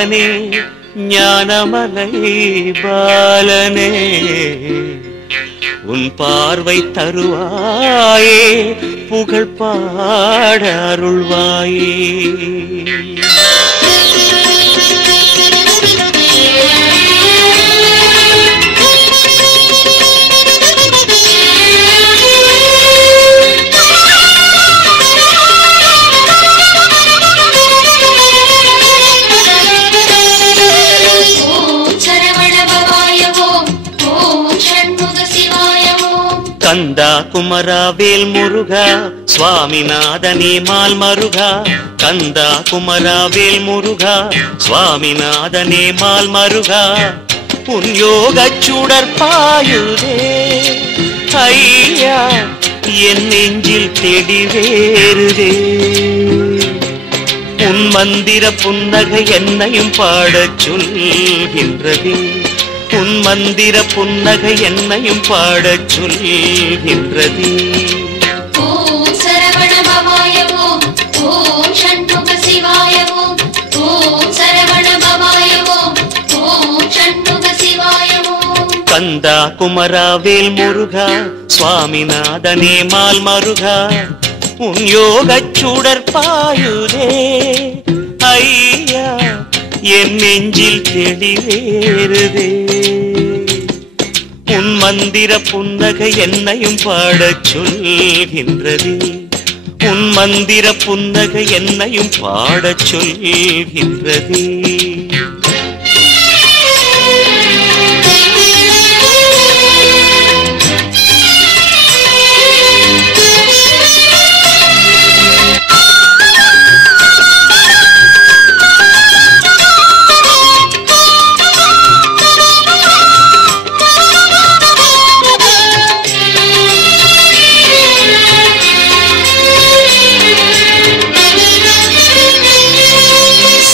பாலனே ஞானமலை பாலனே உன் பார்வை தருவாயே புகழ் பாட அருள்வாயே. கந்தா குமரா வேல் முருகா சுவாமிநாதனே மால் மருகா. கந்தா குமரா வேல் முருகா சுவாமிநாதனே மால் மருகா. உன் யோகச் சுடர் பாயுதே ஐயா என் நெஞ்சில் தெடி வேறுதே. உன் மந்திர புன்னகை என்னையும் பாடச் சொல்கின்றதே. உன் மந்திர புன்னகை என்னையும் பாடச் சொல்கின்றதே. ஓம் சரவண பவாய ஓம் ஓம் ஷண்முக சிவாய ஓம் ஓம் சரவண பவாய ஓம் ஓம் ஷண்முக சிவாய ஓம். கந்தா குமரா வேல் முருகா சுவாமிநாதனே மால் மருகா. உன் யோகச் சுடர் பாயுதே ஐயா என் நெஞ்சில் தெளிவேறுதே. உன் மந்திர புன்னகை என்னையும் பாடச் சொல்கின்றதே. உன் மந்திர புன்னகை என்னையும் பாடச் சொல்கின்றதே.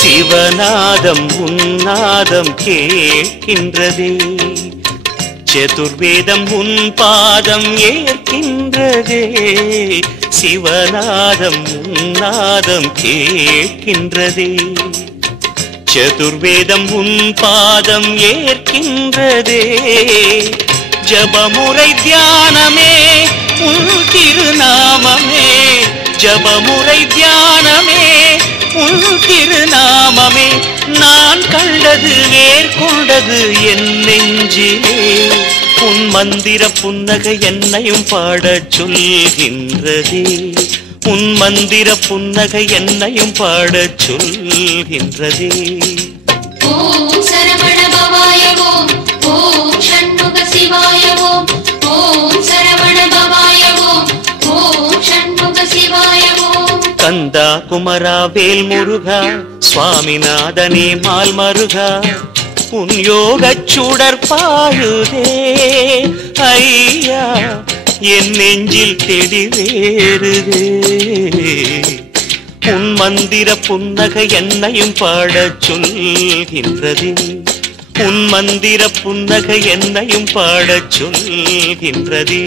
சிவநாதம் உன்னாதம் கேட்கின்றதே. சதுர்வேதம் உன் பாதம் ஏற்கின்றதே. சிவநாதம் உன்னாதம் கேட்கின்றதே. சதுர்வேதம் உன் பாதம் ஏற்கின்றதே. ஜபமுறை தியானமே உன் திருநாமமே. ஜபமுறை தியானமே உன் திருநாமமே. நான் கண்டது வேர்கொண்டது என் நெஞ்சிலே. உன் மந்திர புன்னகை என்னையும் பாடச் சொல்கின்றதே. உன் மந்திர புன்னகை என்னையும் பாடச் சொல்கின்றதே. ஓம் சரவண பவாய ஓம் ஓம் ஷண்முக சிவாய ஓம் ஓம் சரவண பவாய ஓம் ஓம் ஷண்முக சிவாய ஓம். கந்தா குமரா வேல் முருகா சுவாமிநாதனே மால் மருகா. உன் யோகச் சுடர் பாயுதே ஐயா என் நெஞ்சில் தெளிவேறுதே. உன் மந்திர புன்னகை என்னையும் பாடச் சொல்கின்றதே. உன் மந்திர புன்னகை என்னையும் பாடச் சொல்கின்றதே.